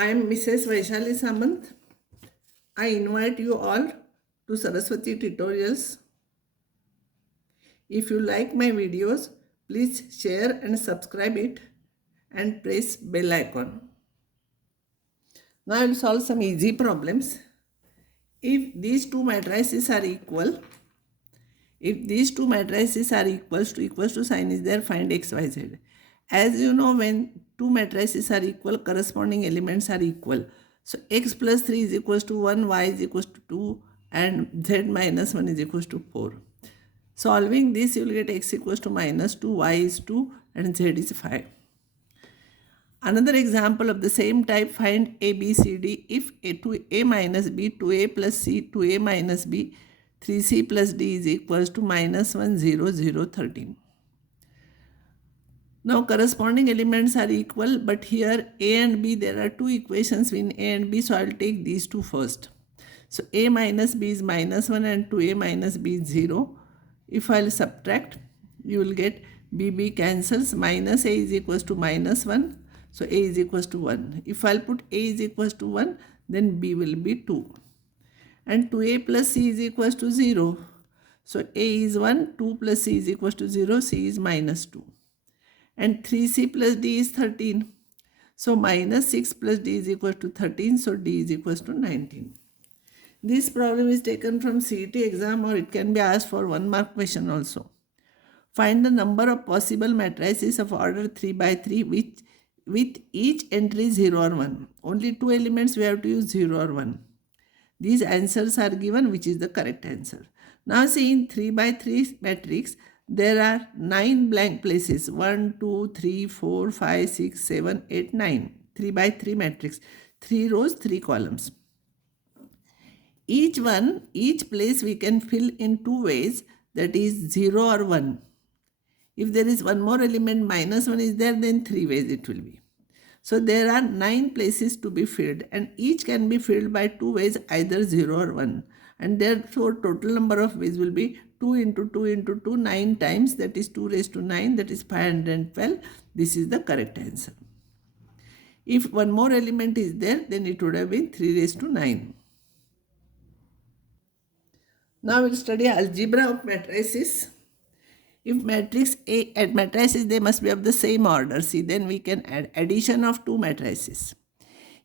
I am Mrs. Vaishali Samant. I invite you all to Saraswati tutorials. If you like my videos, please share and subscribe it and press bell icon. Now I will solve some easy problems. If these two matrices are equal, equals to sign is there, find x, y, z. As you know, when two matrices are equal, corresponding elements are equal. So x plus 3 is equals to 1, y is equals to 2, and z minus 1 is equals to 4. Solving this, you will get x equals to minus 2, y is 2, and z is 5. Another example of the same type, find a, b, c, d. If a to a minus b, to a plus c, to a minus b, 3c plus d is equals to minus 1, 0, 0, 13. Now corresponding elements are equal, but here a and b, there are two equations in a and b, so I will take these two first. So a minus b is minus 1 and 2a minus b is 0. If I will subtract, you will get b cancels, minus a is equals to minus 1, so a is equals to 1. If I will put a is equals to 1, then b will be 2. And 2a plus c is equals to 0. So a is 1, 2 plus c is equals to 0, c is minus 2. And 3c plus d is 13. So minus 6 plus d is equals to 13, so d is equals to 19. This problem is taken from CET exam, or it can be asked for 1 mark question also. Find the number of possible matrices of order 3 by 3 with each entry 0 or 1. Only two elements we have to use 0 or 1. These answers are given, which is the correct answer. Now see, in 3 by 3 matrix, there are 9 blank places. 1, 2, 3, 4, 5, 6, 7, 8, 9. 3 by 3 matrix. 3 rows, 3 columns. Each place we can fill in two ways, that is 0 or 1. If there is one more element, minus 1 is there, then 3 ways it will be. So there are 9 places to be filled, and each can be filled by 2 ways, either 0 or 1. And therefore total number of ways will be 2 into 2 into 2, 9 times, that is 2 raised to 9, that is 512. This is the correct answer. If one more element is there, then it would have been 3 raised to 9. Now we will study algebra of matrices. If matrix A and matrices, they must be of the same order. See, then we can add addition of two matrices.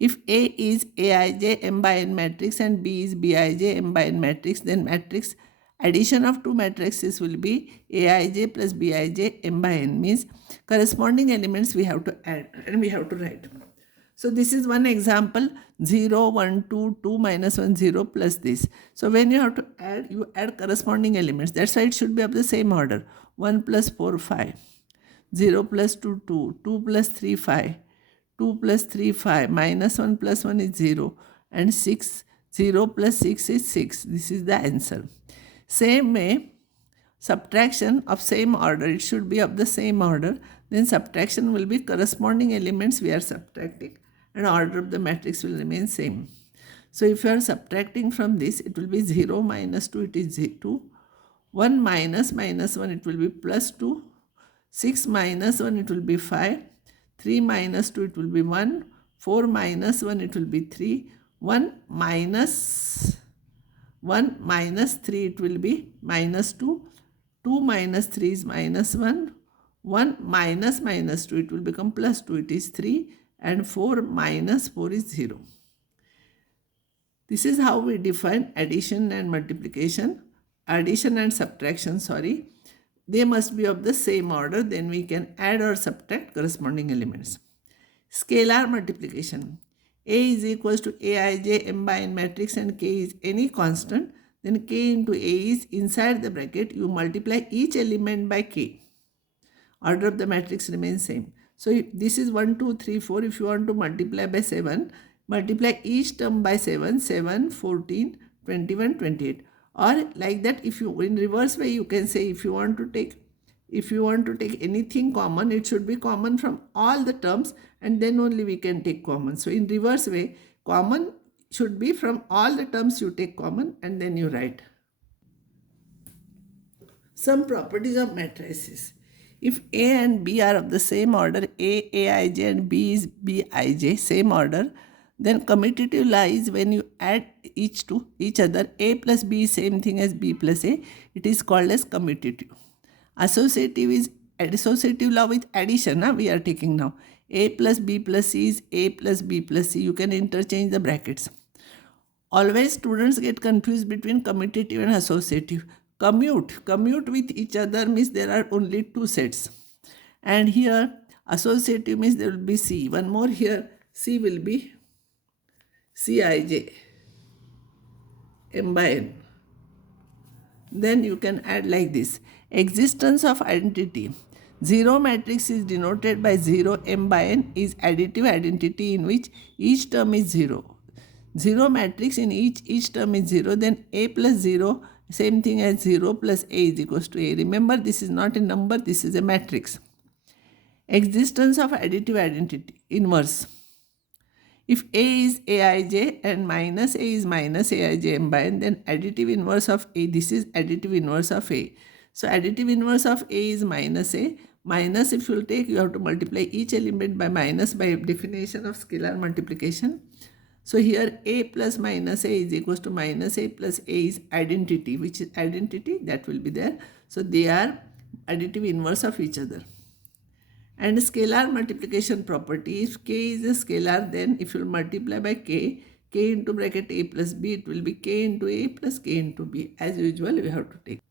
If A is Aij m by n matrix and B is Bij m by n matrix, then matrix addition of two matrices will be Aij plus Bij m by n, means corresponding elements we have to add and we have to write. So this is one example, 0, 1, 2, 2 minus 1, 0 plus this. So when you have to add, you add corresponding elements. That's why it should be of the same order. 1 plus 4, 5. 0 plus 2, 2. 2 plus 3, 5. 2 plus 3, 5. Minus 1 plus 1 is 0. And 6, 0 plus 6 is 6. This is the answer. Same way, subtraction of same order. It should be of the same order. Then subtraction will be corresponding elements we are subtracting, and order of the matrix will remain same. So if you are subtracting from this, it will be 0 minus 2, it is 2. 1 minus 1, it will be plus 2. 6 minus 1, it will be 5. 3 minus 2, it will be 1. 4 minus 1, it will be 3. 1 minus 3, it will be minus 2. 2 minus 3 is minus 1. 1 minus 2, it will become plus 2, it is 3. And 4 minus 4 is 0. This is how we define addition and subtraction. They must be of the same order, then we can add or subtract corresponding elements. Scalar multiplication. A is equals to Aij m by n matrix and k is any constant, then k into A is inside the bracket. You multiply each element by k. Order of the matrix remains same. So if this is 1, 2, 3, 4. If you want to multiply by 7, multiply each term by 7, 7, 14, 21, 28. Or like that, if you, in reverse way, you can say, if you want to take anything common, it should be common from all the terms, and then only we can take common. So in reverse way, common should be from all the terms you take common, and then you write. Some properties of matrices. If A and B are of the same order, A, Aij and B is Bij, same order, Then commutative lies when you add each to each other. A plus B is same thing as B plus A. It is called as commutative. Associative is associative law with addition. We are taking now. A plus B plus C is A plus B plus C. You can interchange the brackets. Always students get confused between commutative and associative. Commute with each other means there are only two sets. And here associative means there will be C. One more here, C will be Cij, M by N. Then you can add like this. Existence of identity. Zero matrix is denoted by 0, M by N is additive identity in which each term is 0. Zero matrix in each term is 0, then A plus 0, same thing as 0 plus A is equals to A. Remember, this is not a number, this is a matrix. Existence of additive identity, inverse. If A is Aij and minus A is minus Aij M by N, then additive inverse of A, this is additive inverse of A. So additive inverse of A is minus A. Minus, if you will take, you have to multiply each element by minus by definition of scalar multiplication. So here A plus minus A is equals to minus A plus A is identity. Which is identity? That will be there. So they are additive inverse of each other. And scalar multiplication property, if K is a scalar, then if you multiply by K into bracket A plus B, it will be K into A plus K into B. As usual, we have to take.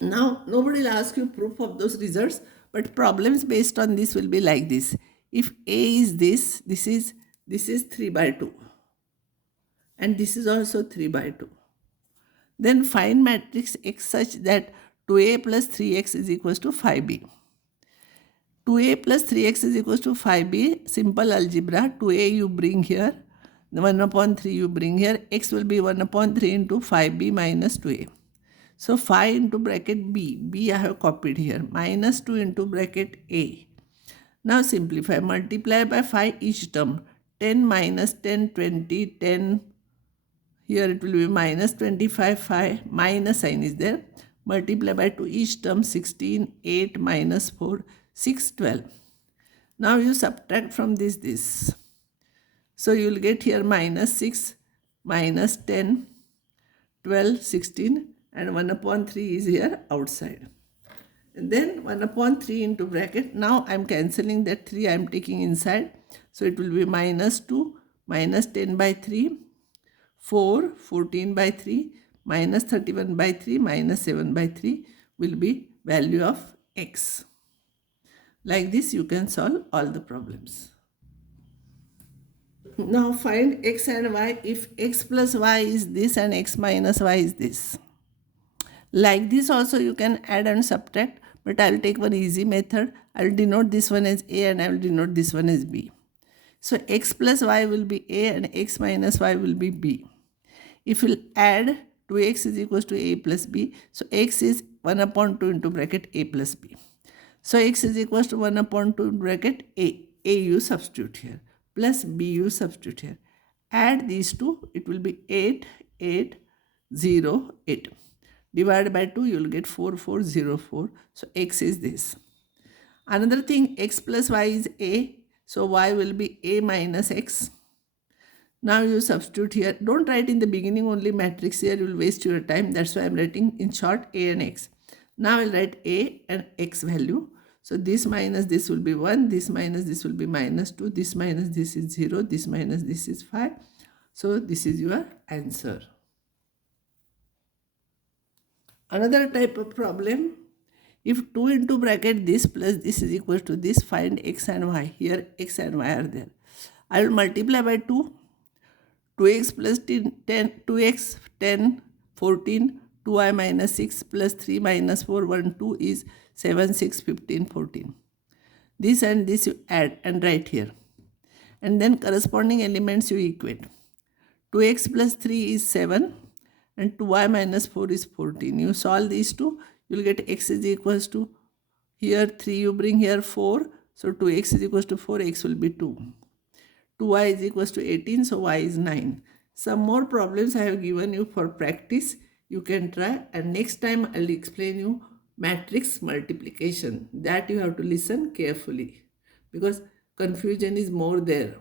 Now, nobody will ask you proof of those results, but problems based on this will be like this. If A is this is 3 by 2. And this is also 3 by 2. Then find matrix X such that 2A plus 3X is equals to 5B. 2A plus 3X is equals to 5B. Simple algebra. 2A you bring here. 1 upon 3 you bring here. X will be 1 upon 3 into 5B minus 2A. So 5 into bracket B. B I have copied here. Minus 2 into bracket A. Now simplify. Multiply by 5 each term. 10 minus 10, 20, 10. Here it will be minus 25, 5. Minus sign is there. Multiply by 2 each term. 16, 8 minus 4. 6, 12. Now you subtract from this. So you will get here minus 6, minus 10, 12, 16 and 1 upon 3 is here outside. And then 1 upon 3 into bracket. Now I am cancelling that 3 I am taking inside. So it will be minus 2, minus 10 by 3, 4, 14 by 3, minus 31 by 3, minus 7 by 3 will be value of X. Like this you can solve all the problems. Now find X and Y if X plus Y is this and X minus Y is this. Like this also you can add and subtract, but I will take one easy method. I will denote this one as A and I will denote this one as B. So X plus Y will be A and X minus Y will be B. If we will add 2X is equals to A plus B, so X is 1 upon 2 into bracket A plus B. So X is equals to 1 upon 2 bracket A. A you substitute here. Plus B you substitute here. Add these two. It will be 8, 8, 0, 8. Divide by 2 you will get 4, 4, 0, 4. So X is this. Another thing, X plus Y is A. So Y will be A minus X. Now you substitute here. Don't write in the beginning only matrix here. You will waste your time. That's why I am writing in short A and X. Now I will write A and X value. So this minus this will be 1, this minus this will be minus 2, this minus this is 0, this minus this is 5. So this is your answer. Another type of problem, if 2 into bracket this plus this is equal to this, find X and Y. Here X and Y are there. I will multiply by 2, 2X plus 10, 2X, 10, 14, 2y minus 6 plus 3 minus 4, 1, 2 is 7, 6, 15, 14. This and this you add and write here. And then corresponding elements you equate. 2x plus 3 is 7 and 2y minus 4 is 14. You solve these two, you will get x is equals to, here 3 you bring here 4. So 2x is equals to 4, x will be 2. 2y is equals to 18, so y is 9. Some more problems I have given you for practice. You can try, and next time I will explain you matrix multiplication. That you have to listen carefully because confusion is more there.